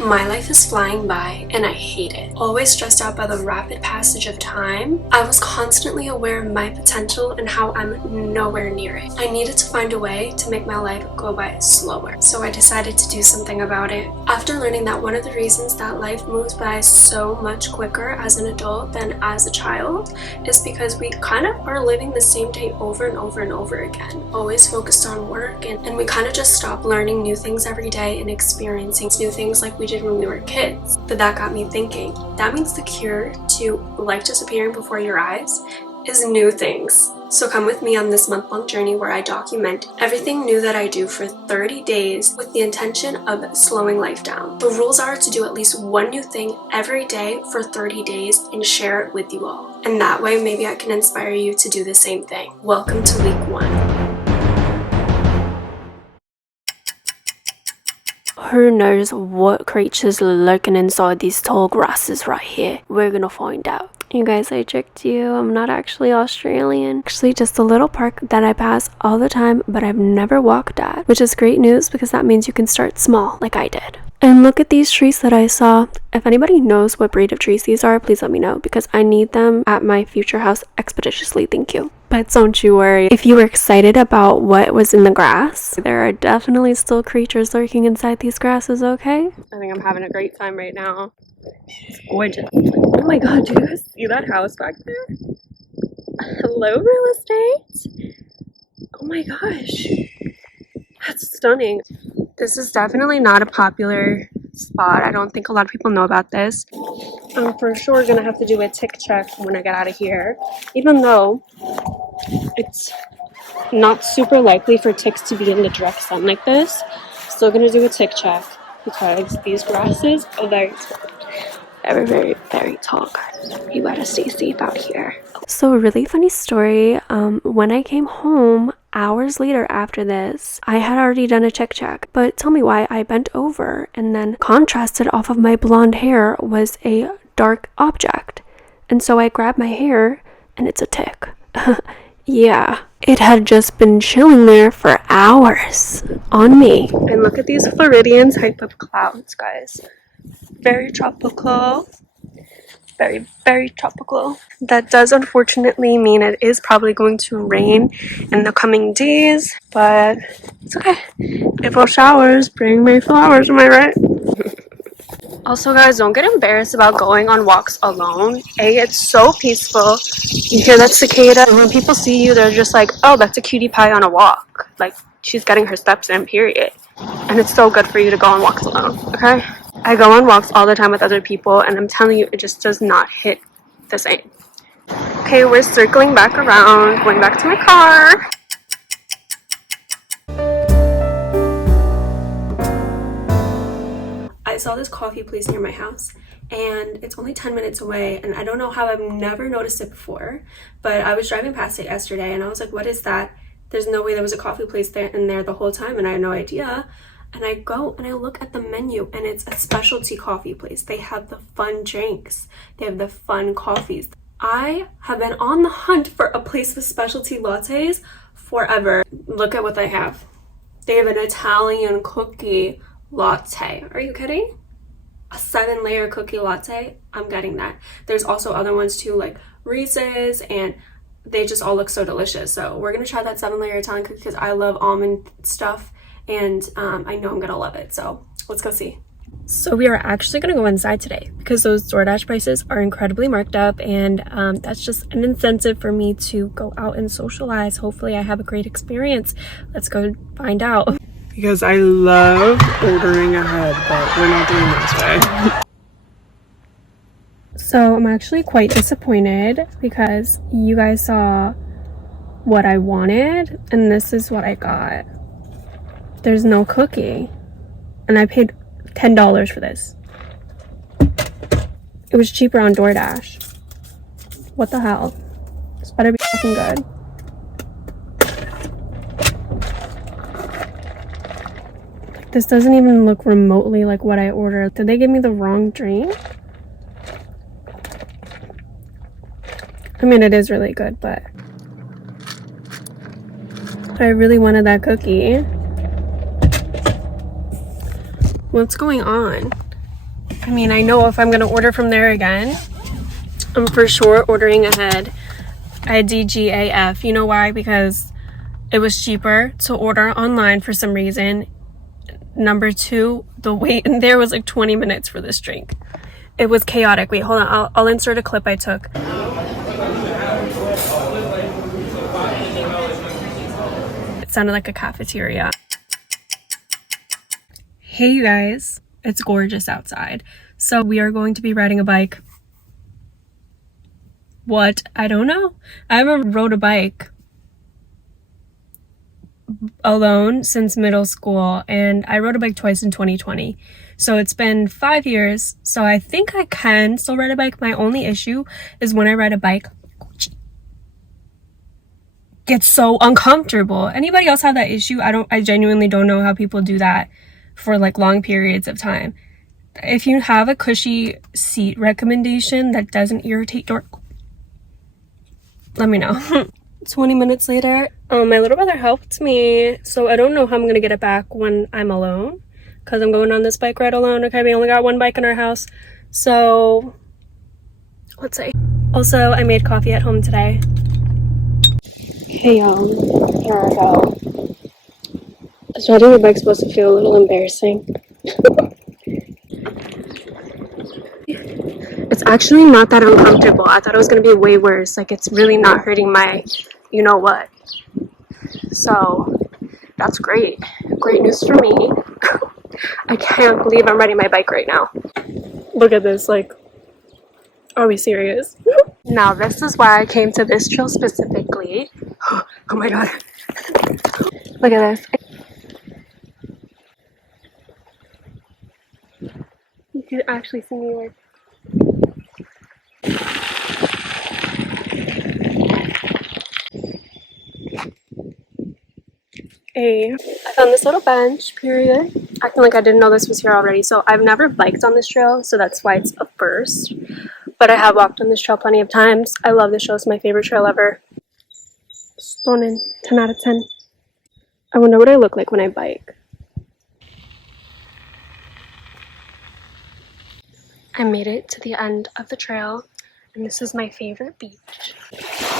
My life is flying by and I hate it. Always stressed out by the rapid passage of time, I was constantly aware of my potential and how I'm nowhere near it. I needed to find a way to make my life go by slower, so I decided to do something about it. After learning that one of the reasons that life moves by so much quicker as an adult than as a child is because we kind of are living the same day over and over and over again, always focused on work, and we kind of just stop learning new things every day and experiencing new things like we did when we were kids. But that got me thinking, that means the cure to life disappearing before your eyes is new things. So come with me on this month-long journey where I document everything new that I do for 30 days with the intention of slowing life down. The rules are to do at least one new thing every day for 30 days and share it with you all. And that way maybe I can inspire you to do the same thing. Welcome to week 1. Who knows what creatures are lurking inside these tall grasses right here? We're gonna find out. You guys, I tricked you. I'm not actually Australian. Actually, just a little park that I pass all the time, but I've never walked at, which is great news because that means you can start small, like I did. And look at these trees that I saw. If anybody knows what breed of trees these are, please let me know because I need them at my future house expeditiously. Thank you. But don't you worry, if you were excited about what was in the grass, there are definitely still creatures lurking inside these grasses, okay? I think I'm having a great time right now. It's gorgeous. Oh my god, do you guys see that house back there? Hello, real estate? Oh my gosh. That's stunning. This is definitely not a popular spot. I don't think a lot of people know about this. I'm for sure gonna have to do a tick check when I get out of here, even though it's not super likely for ticks to be in the direct sun like this. Still gonna do a tick check because these grasses are very tall. You gotta stay safe out here. So a really funny story, when I came home hours later after this, I had already done a tick check, but tell me why I bent over and then contrasted off of my blonde hair was a dark object. And so I grabbed my hair and it's a tick. Yeah, it had just been chilling there for hours on me. And look at these Floridian type of clouds, guys. Very tropical. Very tropical. That does unfortunately mean it is probably going to rain in the coming days, but it's okay. April showers bring May flowers, am I right? Also, guys, don't get embarrassed about going on walks alone. It's so peaceful. You hear that cicada, and when people see you, they're just like, oh, that's a cutie pie on a walk. Like, she's getting her steps in, period. And it's so good for you to go on walks alone, okay? I go on walks all the time with other people, and I'm telling you, it just does not hit the same. Okay, we're circling back around, going back to my car. I saw this coffee place near my house and it's only 10 minutes away, and I don't know how I've never noticed it before, but I was driving past it yesterday and I was like, what is that? There's no way there was a coffee place there the whole time, and I had no idea. And I go and I look at the menu and it's a specialty coffee place. They have the fun drinks. They have the fun coffees. I have been on the hunt for a place with specialty lattes forever. Look at what they have. They have an Italian cookie latte. Are you kidding? A 7-layer cookie latte? I'm getting that. There's also other ones too, like Reese's, and they just all look so delicious. So we're gonna try that 7-layer Italian cookie because I love almond stuff, and I know I'm gonna love it. So let's go see. So we are actually gonna go inside today because those DoorDash prices are incredibly marked up, and that's just an incentive for me to go out and socialize. Hopefully I have a great experience. Let's go find out. Because I love ordering ahead, but we're not doing this way. So I'm actually quite disappointed because you guys saw what I wanted and this is what I got. There's no cookie, and I paid $10 for this. It was cheaper on DoorDash. What the hell? This better be fucking good. This doesn't even look remotely like what I ordered. Did they give me the wrong drink? I mean, it is really good, but I really wanted that cookie. What's going on? I mean, I know if I'm gonna order from there again, I'm for sure ordering ahead at DGAF. You know why? Because it was cheaper to order online for some reason. Number two, the wait in there was like 20 minutes for this drink. It was chaotic. Wait, hold on. I'll insert a clip I took. It sounded like a cafeteria. Hey you guys, it's gorgeous outside. So we are going to be riding a bike. What? I don't know. I haven't rode a bike alone since middle school, and I rode a bike twice in 2020. So it's been 5 years. So I think I can still ride a bike. My only issue is when I ride a bike, gets so uncomfortable. Anybody else have that issue? I genuinely don't know how people do that for like long periods of time. If you have a cushy seat recommendation that doesn't irritate your, let me know. 20 minutes later, my little brother helped me, so I don't know how I'm gonna get it back when I'm alone, because I'm going on this bike ride alone. Okay, we only got one bike in our house, so let's see. Also, I made coffee at home today. Hey y'all, here I go. Is riding the bike supposed to feel a little embarrassing? It's actually not that uncomfortable. I thought it was gonna be way worse. Like, it's really not hurting my you know what. So that's great. Great news for me. I can't believe I'm riding my bike right now. Look at this, like, are we serious? Now this is why I came to this trail specifically. Oh my god. Look at this. You can actually see me like, I found this little bench, period. Acting like I didn't know this was here already. So I've never biked on this trail, so that's why it's a first. But I have walked on this trail plenty of times. I love this trail. It's my favorite trail ever. Stunning. 10 out of 10. I wonder what I look like when I bike. I made it to the end of the trail, and this is my favorite beach.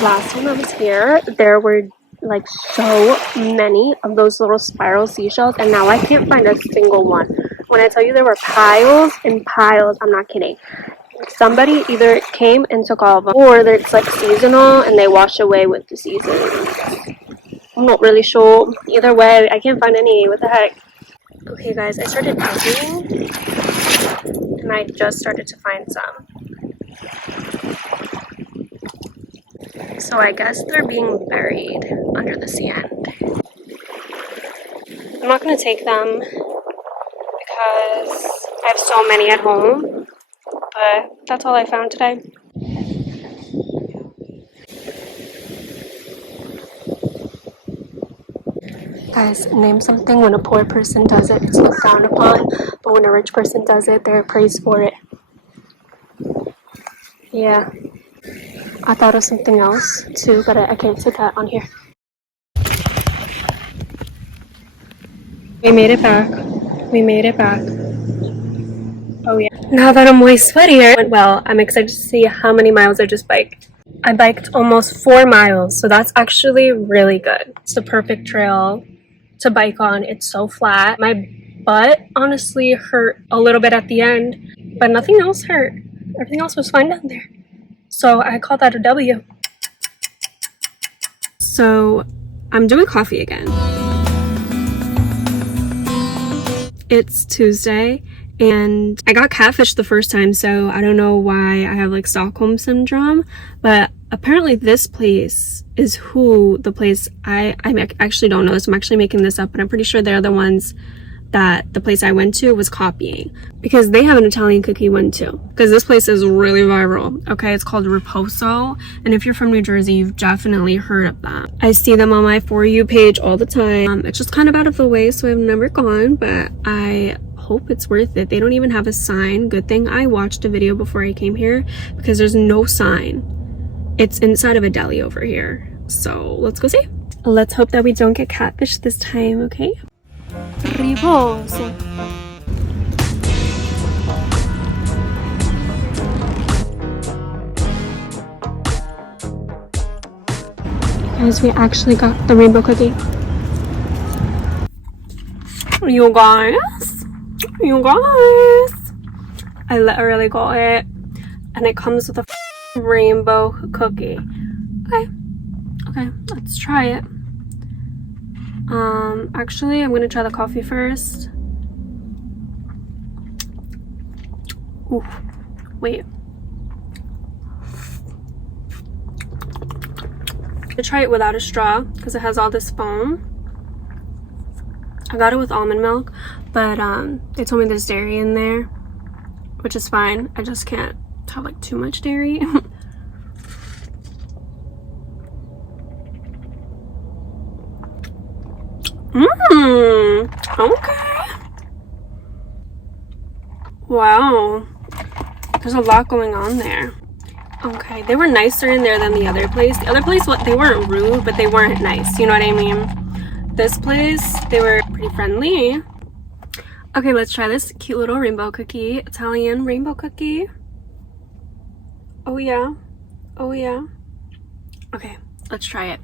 Last time I was here, there were like so many of those little spiral seashells, and now I can't find a single one. When I tell you there were piles and piles, I'm not kidding. Somebody either came and took all of them, or it's like seasonal and they wash away with the season. I'm not really sure. Either way, I can't find any. What the heck? Okay guys, I started digging and I just started to find some. So I guess they're being buried under the sand. I'm not going to take them because I have so many at home, but that's all I found today. Guys, name something when a poor person does it, it's looked down upon, but when a rich person does it, they're praised for it. Yeah. I thought of something else too, but I can't say that on here. We made it back. We made it back. Oh yeah. Now that I'm way sweatier, went well. I'm excited to see how many miles I just biked. I biked almost 4 miles, so that's actually really good. It's the perfect trail to bike on. It's so flat. My butt honestly hurt a little bit at the end, but nothing else hurt. Everything else was fine down there. So I call that a W. So I'm doing coffee again. It's Tuesday and I got catfished the first time, so I don't know why I have like Stockholm syndrome, but apparently this place is the place I actually don't know this. I'm actually making this up, but I'm pretty sure they're the ones that the place I went to was copying, because they have an Italian cookie one too, because this place is really viral. Okay, it's called Riposo, and if you're from New Jersey, you've definitely heard of that. I see them on my For You page all the time. It's just kind of out of the way, so I've never gone, but I hope it's worth it. They don't even have a sign. Good thing I watched a video before I came here, because there's no sign. It's inside of a deli over here, so let's go see. Let's hope that we don't get catfished this time. Okay. Riposo. Guys, we actually got the rainbow cookie. You guys, I literally got it, and it comes with a rainbow cookie. Okay, let's try it. Actually, I'm gonna try the coffee first. Ooh, wait. I try it without a straw because it has all this foam. I got it with almond milk, but they told me there's dairy in there, which is fine. I just can't have like too much dairy. Okay. Wow, there's a lot going on there. Okay, they were nicer in there than the other place. The other place, they weren't rude, but they weren't nice. You know what I mean? This place, they were pretty friendly. Okay, let's try this cute little rainbow cookie. Italian rainbow cookie. Oh yeah. Oh yeah. Okay, let's try it.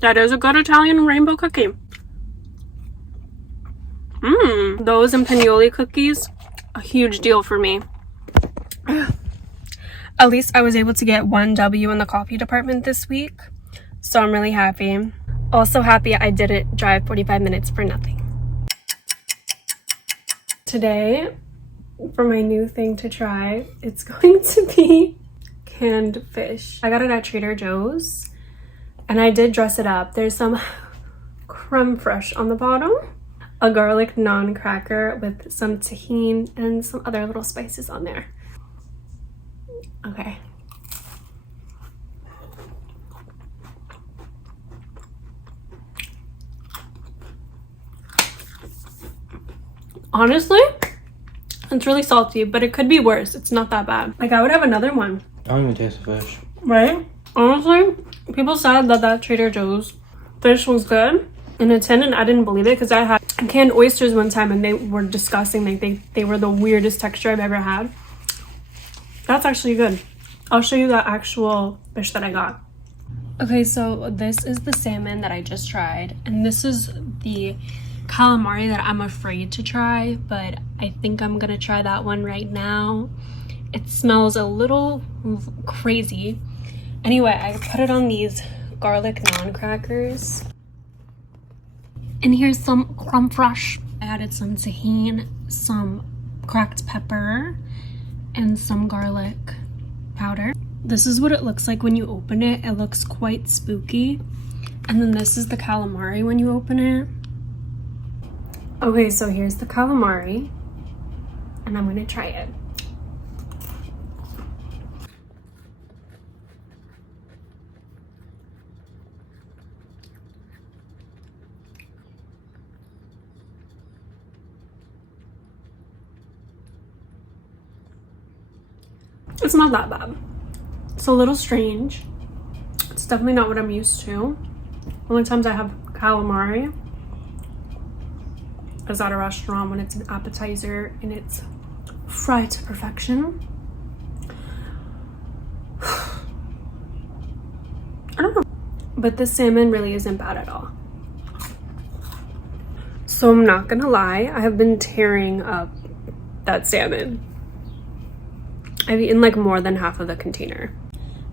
That is a good Italian rainbow cookie. Those and pinoli cookies, a huge deal for me. At least I was able to get one W in the coffee department this week, so I'm really happy. Also happy I didn't drive 45 minutes for nothing. Today, for my new thing to try, it's going to be canned fish. I got it at Trader Joe's, and I did dress it up. There's some creme fraiche on the bottom, a garlic naan cracker with some tahini and some other little spices on there. Okay. Honestly, it's really salty, but it could be worse. It's not that bad. Like, I would have another one. I don't even taste the fish. Right? Honestly, people said that Trader Joe's fish was good in a tin, and I didn't believe it because I had canned oysters one time and they were disgusting. Like, they were the weirdest texture I've ever had. That's actually good. I'll show you the actual fish that I got. Okay, so this is the salmon that I just tried, and this is the calamari that I'm afraid to try, but I think I'm gonna try that one right now. It smells a little crazy. Anyway, I put it on these garlic naan crackers. And here's some creme fraiche. I added some tahini, some cracked pepper, and some garlic powder. This is what it looks like when you open it. It looks quite spooky. And then this is the calamari when you open it. Okay, so here's the calamari, and I'm gonna try it. It's not that bad. It's a little strange. It's definitely not what I'm used to. Only times I have calamari is at a restaurant when it's an appetizer and it's fried to perfection. I don't know, but the salmon really isn't bad at all. So I'm not gonna lie, I have been tearing up that salmon. I've eaten like more than half of the container.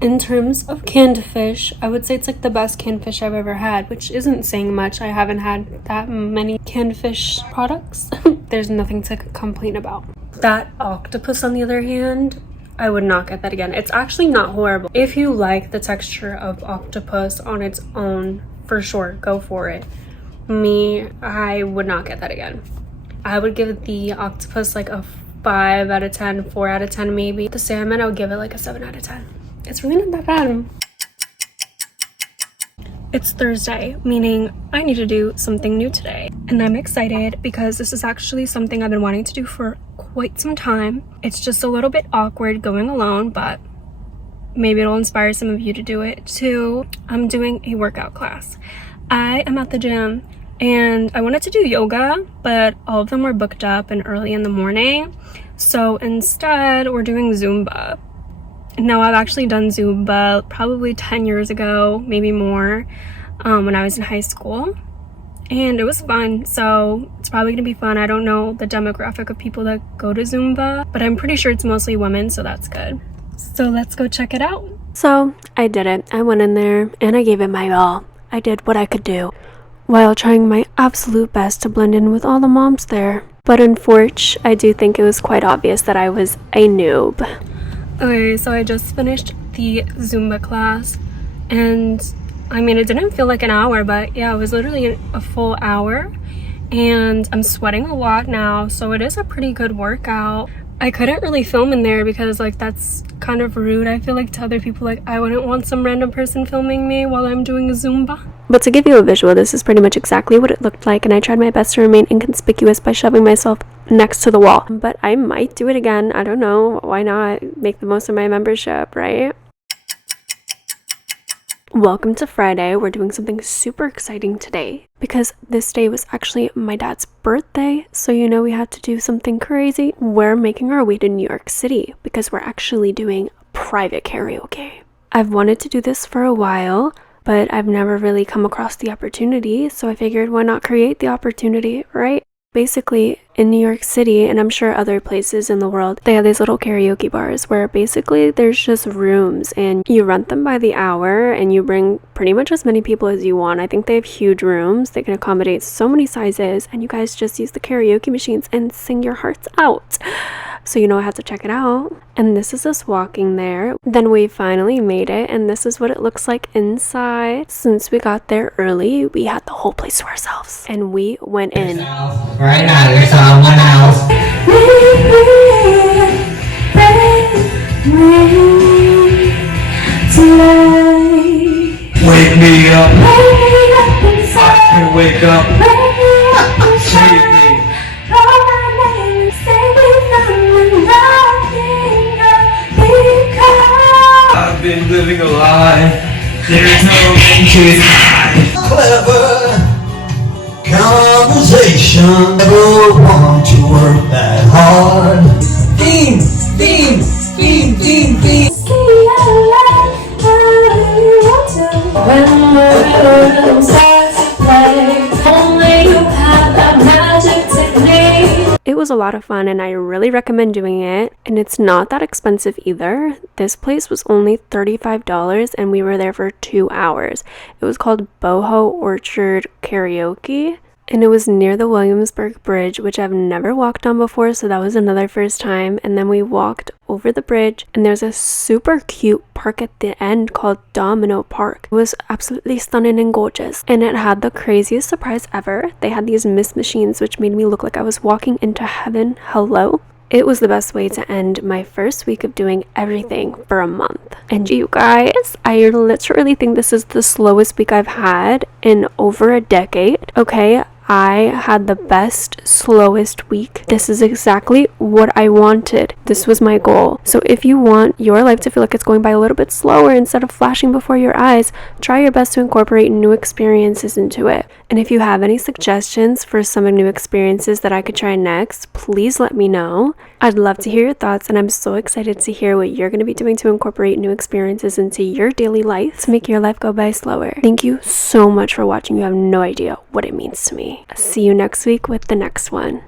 In terms of canned fish, I would say it's like the best canned fish I've ever had, which isn't saying much. I haven't had that many canned fish products. There's nothing to complain about. That octopus, on the other hand, I would not get that again. It's actually not horrible. If you like the texture of octopus on its own, for sure, go for it. Me, I would not get that again. I would give the octopus like a 5 out of 10, 4 out of 10 maybe. The salmon, I would give it like a 7 out of 10. It's really not that bad. It's Thursday, meaning I need to do something new today. And I'm excited because this is actually something I've been wanting to do for quite some time. It's just a little bit awkward going alone, but maybe it'll inspire some of you to do it too. I'm doing a workout class. I am at the gym and I wanted to do yoga, but all of them were booked up and early in the morning. So instead, we're doing Zumba. Now, I've actually done Zumba probably 10 years ago, maybe more, when I was in high school. And it was fun, so it's probably gonna be fun. I don't know the demographic of people that go to Zumba, but I'm pretty sure it's mostly women, so that's good. So let's go check it out. So I did it. I went in there and I gave it my all. I did what I could do, while trying my absolute best to blend in with all the moms there. But unfortunately, I do think it was quite obvious that I was a noob. Okay, so I just finished the Zumba class, and I mean, it didn't feel like an hour, but yeah, it was literally a full hour, and I'm sweating a lot now, so it is a pretty good workout. I couldn't really film in there because, like, that's kind of rude, I feel like, to other people. Like, I wouldn't want some random person filming me while I'm doing a Zumba. But to give you a visual, this is pretty much exactly what it looked like, and I tried my best to remain inconspicuous by shoving myself next to the wall. But I might do it again. I don't know. Why not? Make the most of my membership, right? Welcome to Friday. We're doing something super exciting today because this day was actually my dad's birthday. So, you know, we had to do something crazy. We're making our way to New York City because we're actually doing private karaoke. I've wanted to do this for a while, but I've never really come across the opportunity. So I figured, why not create the opportunity, right? Basically, in New York City, and I'm sure other places in the world, they have these little karaoke bars where basically there's just rooms and you rent them by the hour and you bring pretty much as many people as you want. I think they have huge rooms. They can accommodate so many sizes, and you guys just use the karaoke machines and sing your hearts out. So, you know, I had to check it out. And this is us walking there. Then we finally made it, and this is what it looks like inside. Since we got there early, we had the whole place to ourselves. And we went in. Right now, there's someone else. Wake me up. I can wake up. Save me. I've been living a lie. There's no end to it. Clever conversation. Never want to work that hard. Theme. When we're starts to play, only you have that magic technique. It was a lot of fun, and I really recommend doing it. And it's not that expensive either. This place was only $35, and we were there for 2 hours. It was called Boho Orchard Karaoke, and it was near the Williamsburg Bridge, which I've never walked on before, so that was another first time. And then we walked over the bridge, and there's a super cute park at the end called Domino Park. It was absolutely stunning and gorgeous, and it had the craziest surprise ever. They had these mist machines, which made me look like I was walking into heaven. Hello? It was the best way to end my first week of doing everything for a month. And you guys, I literally think this is the slowest week I've had in over a decade. Okay, I had the best, slowest week. This is exactly what I wanted. This was my goal. So if you want your life to feel like it's going by a little bit slower instead of flashing before your eyes, try your best to incorporate new experiences into it. And if you have any suggestions for some new experiences that I could try next, please let me know. I'd love to hear your thoughts, and I'm so excited to hear what you're going to be doing to incorporate new experiences into your daily life to make your life go by slower. Thank you so much for watching. You have no idea what it means to me. See you next week with the next one.